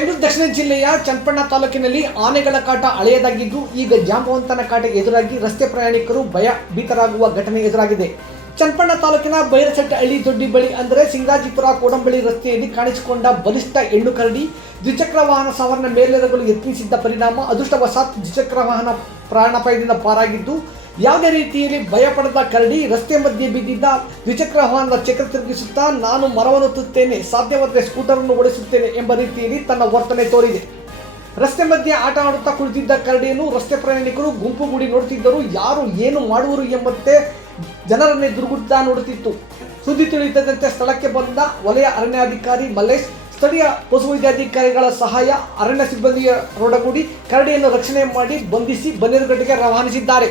ಬೆಂಗಳೂರು ದಕ್ಷಿಣ ಜಿಲ್ಲೆಯ ಚನ್ನಪಟ್ಟಣ ತಾಲೂಕಿನಲ್ಲಿ ಆನೆಗಳ ಕಾಟ ಹಳೆಯದಾಗಿದ್ದು ಈಗ ಜಾಂಬವಂತನ ಕಾಟ ಎದುರಾಗಿ ರಸ್ತೆ ಪ್ರಯಾಣಿಕರು ಭಯಭೀತರಾಗುವ ಘಟನೆ ಎದುರಾಗಿದೆ. ಚನ್ನಪಟ್ಟಣ ತಾಲೂಕಿನ ಬೈರಸಟ್ಟಹಳ್ಳಿ ದೊಡ್ಡಿ ಬಳಿ ಅಂದರೆ ಸಿಂಗಾಜಿಪುರ ಕೋಡಂಬಳಿ ರಸ್ತೆಯಲ್ಲಿ ಕಾಣಿಸಿಕೊಂಡ ಬಲಿಷ್ಠ ಹೆಣ್ಣು ಕರಡಿ ದ್ವಿಚಕ್ರ ವಾಹನ ಸವಾರನ ಮೇಲೇರಲು ಯತ್ನಿಸಿದ್ದ ಪರಿಣಾಮ ಅದೃಷ್ಟವಶಾತ್ ದ್ವಿಚಕ್ರ ವಾಹನ ಪ್ರಾಣಾಪಾಯದಿಂದ ಪಾರಾಗಿದ್ದು, ಯಾವುದೇ ರೀತಿಯಲ್ಲಿ ಭಯಪಡದ ಕರಡಿ ರಸ್ತೆ ಮಧ್ಯೆ ಬಿದ್ದಿದ್ದ ದ್ವಿಚಕ್ರ ವಾಹನದ ಚಕ್ರ ತಿರುಗಿಸುತ್ತಾ ನಾನು ಮರವನ್ನು ಹತ್ತುತ್ತೇನೆ, ಸಾಧ್ಯವಾದರೆ ಸ್ಕೂಟರನ್ನು ಓಡಿಸುತ್ತೇನೆ ಎಂಬ ರೀತಿಯಲ್ಲಿ ತನ್ನ ವರ್ತನೆ ತೋರಿದೆ. ರಸ್ತೆ ಮಧ್ಯೆ ಆಟ ಆಡುತ್ತಾ ಕುಳಿತಿದ್ದ ಕರಡಿಯನ್ನು ರಸ್ತೆ ಪ್ರಯಾಣಿಕರು ಗುಂಪುಗೂಡಿ ನೋಡುತ್ತಿದ್ದರು. ಯಾರು ಏನು ಮಾಡುವರು ಎಂಬಂತೆ ಜನರನ್ನೇ ದುರ್ಗುತ್ತಾ ನೋಡುತ್ತಿತ್ತು. ಸುದ್ದಿ ತಿಳಿಯುತ್ತಿದ್ದಂತೆ ಸ್ಥಳಕ್ಕೆ ಬಂದ ವಲಯ ಅರಣ್ಯಾಧಿಕಾರಿ ಮಲ್ಲೇಶ್, ಸ್ಥಳೀಯ ಪಶುವೈದ್ಯಾಧಿಕಾರಿಗಳ ಸಹಾಯ, ಅರಣ್ಯ ಸಿಬ್ಬಂದಿಯರೊಡಗೂಡಿ ಕರಡಿಯನ್ನು ರಕ್ಷಣೆ ಮಾಡಿ ಬಂಧಿಸಿ ಬನ್ನೇರುಘಟ್ಟಕ್ಕೆ ರವಾನಿಸಿದ್ದಾರೆ.